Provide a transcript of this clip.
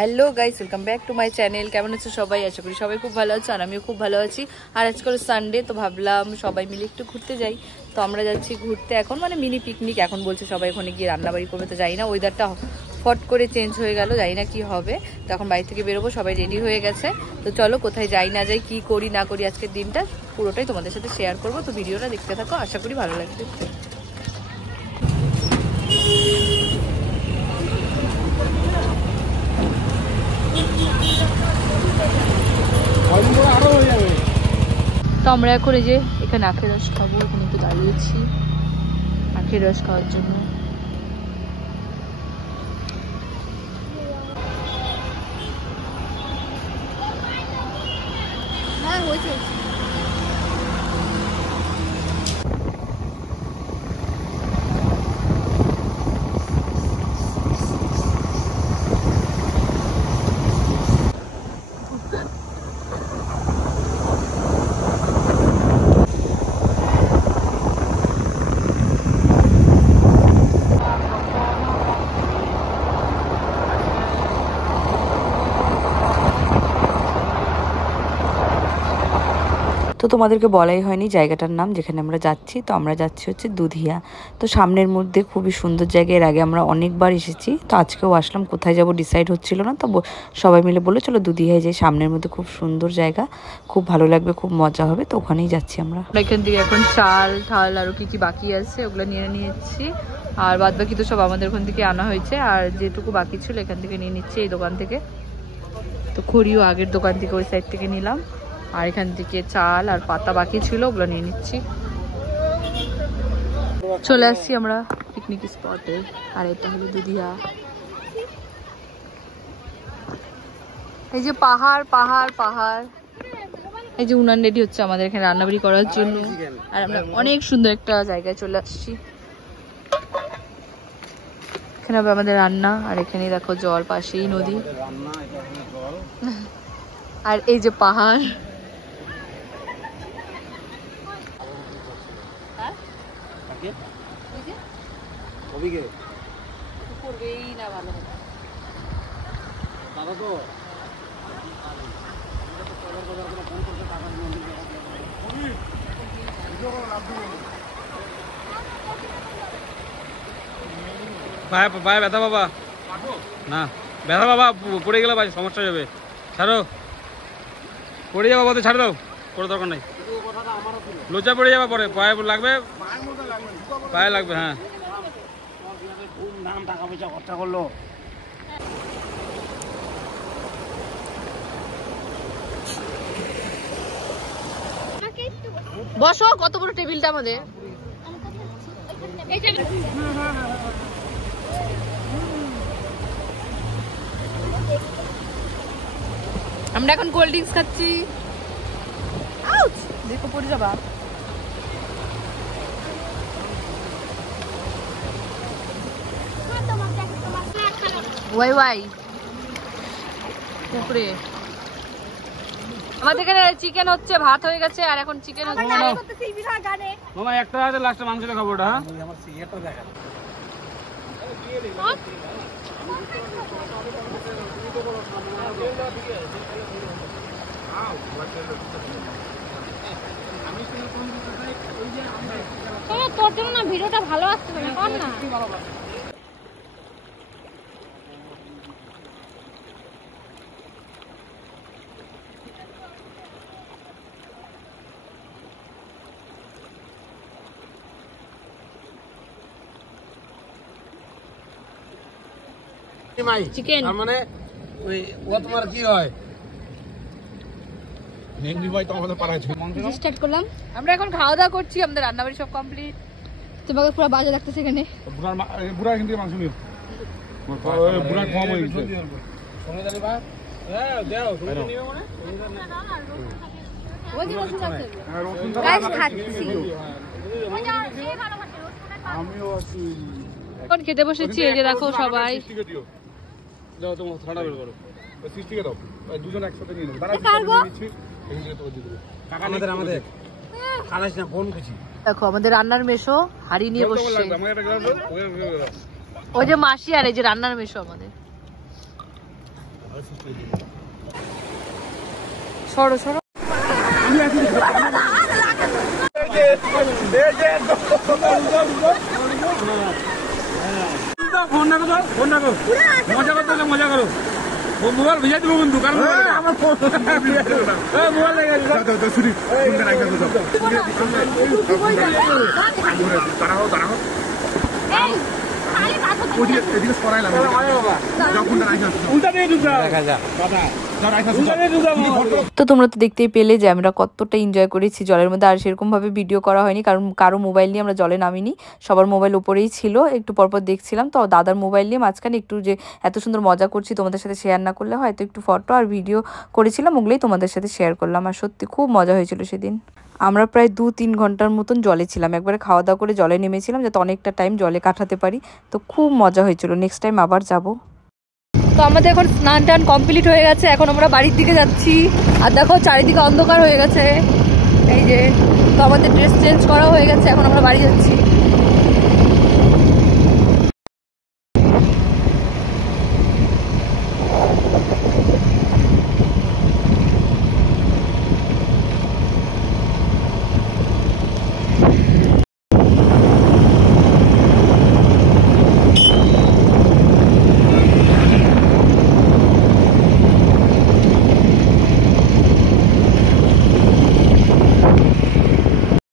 Hello guys, welcome back to my channel. কেমন আছো সবাই? আশা করি সবাই খুব ভালো আছো, আর আমিও খুব ভালো আছি। আর আজকাল সানডে, তো ভাবলাম সবাই মিলে একটু ঘুরতে যাই। তো আমরা যাচ্ছি ঘুরতে এখন, মানে মিনি পিকনিক। এখন বলছে সবাই ওখানে গিয়ে রান্নাবাড়ি করবে, তো যাই না, ওয়েদারটা ফট করে চেঞ্জ হয়ে গেল, জানি না কি হবে। তো এখন বাড়ি থেকে বেরোবো, সবাই রেডি হয়ে গেছে। তো চলো কোথায় যাই না যাই, কি করি না করি আজকের দিনটা পুরোটাই তোমাদের সাথে শেয়ার করবো। তো ভিডিওটা দেখতে থাকো, আশা করি ভালো লাগবে। তো আমরা এখন এই যে এখানে আখের রস খাবো, এখানে একটু দাঁড়িয়েছি আখের রস খাওয়ার জন্য। হ্যাঁ হয়েছে। তো তোমাদেরকে বলাই হয়নি জায়গাটার নাম যেখানে আমরা যাচ্ছি। তো আমরা যাচ্ছি হচ্ছে দুধিয়া। তো সামনের মধ্যে খুবই সুন্দর জায়গা, এর আগে আমরা অনেকবার এসেছি, তো আজকেও আসলাম। কোথায় যাব ডিসাইড হচ্ছিল না, তো সবাই মিলে বলে চলো দুধিয়ায় যাই, সামনের মধ্যে খুব সুন্দর জায়গা, খুব ভালো লাগবে, খুব মজা হবে। তো ওখানেই যাচ্ছি আমরা। এখান থেকে এখন চাল ঠাল আরো কি কি বাকি আছে ওগুলো নিয়ে নিয়েছি, আর বাদ বাকি তো সব আমাদের ওখান থেকে আনা হয়েছে, আর যেটুকু বাকি ছিল এখান থেকে নিয়ে নিচ্ছি এই দোকান থেকে। তো খড়িও আগের দোকান থেকে ওই সাইড থেকে নিলাম, আর এখান থেকে চাল আর পাতা বাকি ছিল ওগুলো নিয়ে নিচ্ছি। চলে আসছি আমরা পিকনিক স্পটে, আর এটা হলো দুধিয়া। এই যে পাহাড় পাহাড় পাহাড়, এই যে উনান রেডি হচ্ছে আমাদের এখানে রান্নাবাড়ি করার জন্য, আর আমরা অনেক সুন্দর একটা জায়গায় চলে আসছি। এখানে হবে আমাদের রান্না, আর এখানে দেখো জল, পাশেই নদী, আর এই যে পাহাড়। পায়ে ব্যথা বাবা, না ব্যথা বাবা, পড়ে গেলে ভাই সমস্যা যাবে, ছাড়ো, পড়ে যাবো বাবা, ছাড় দাও, কোনো দরকার নেই, লোচা পড়ে যাবে, পরে পায়ে লাগবে, পায়ে লাগবে। হ্যাঁ নাম টাকা পয়সা খরচা করলো। বসো, কত বড় টেবিলটা আমাদের। আমরা এখন কোল্ড ড্রিঙ্কস খাচ্ছি। দেখো পড়ে যাবা। ওয়াই ওয়াই উপরে আমাদের এখানে চিকেন হচ্ছে, ভাত হয়ে গেছে, আর এখন চিকেন হচ্ছে। মামা একটা হাতে লাস্টে মাংসটা খাবো ওটা। তোর জন্য না ভিডিওটা ভালো আসছে না, কর না। চিকেন মানে ওই ও তোমার কি হয়, স্টার্ট করলাম। আমরা এখন খাওয়া দাওয়া করছি, আমাদের রান্নাবাড়ি সব কমপ্লিট। তোমাকে পুরো বাজে লাগতেছে এখানে। বুড়া এখান থেকে মাংস নিও, বুড়া কম হয়ে গেছে। এখন খেতে বসেছি, এই যে দেখো সবাই। দেখো আমাদের রান্নার মেশো হাড়ি নিয়ে বসছে, ওই যে মাসি, আর এই যে রান্নার মেশো আমাদের। সরো সরো। মজা করতে হলে মজা করো, মোবাইল ভিজা দিব কিন্তু, কারণ তো তোমরা তো দেখতেই পেলে যে আমরা কতটা এনজয় করেছি জলের মধ্যে। আর সেরকম ভাবে ভিডিও করা হয়নি, কারণ কারো মোবাইল নিয়ে আমরা জলে নামিনি, সবার মোবাইল উপরেই ছিল। একটু পরপর দেখছিলাম, তো দাদার মোবাইল নিয়ে মাঝখানে একটু যে এত সুন্দর মজা করছি তোমাদের সাথে শেয়ার না করলে হয়তো একটু ফটো আর ভিডিও করেছিলাম, ওগুলোই তোমাদের সাথে শেয়ার করলাম। আর সত্যি খুব মজা হয়েছিল সেদিন। আমরা প্রায় 2-3 ঘন্টার মতন জলে ছিলাম, একবারে খাওয়া দাওয়া করে জলে নেমেছিলাম যাতে অনেকটা টাইম জলে কাটাতে পারি। তো খুব মজা হয়েছিল, নেক্সট টাইম আবার যাব। তো আমাদের এখন স্নান টান কমপ্লিট হয়ে গেছে, এখন আমরা বাড়ির দিকে যাচ্ছি। আর দেখো চারিদিকে অন্ধকার হয়ে গেছে, এই যে। তো আমাদের ড্রেস চেঞ্জ করা হয়ে গেছে, এখন আমরা বাড়ি যাচ্ছি।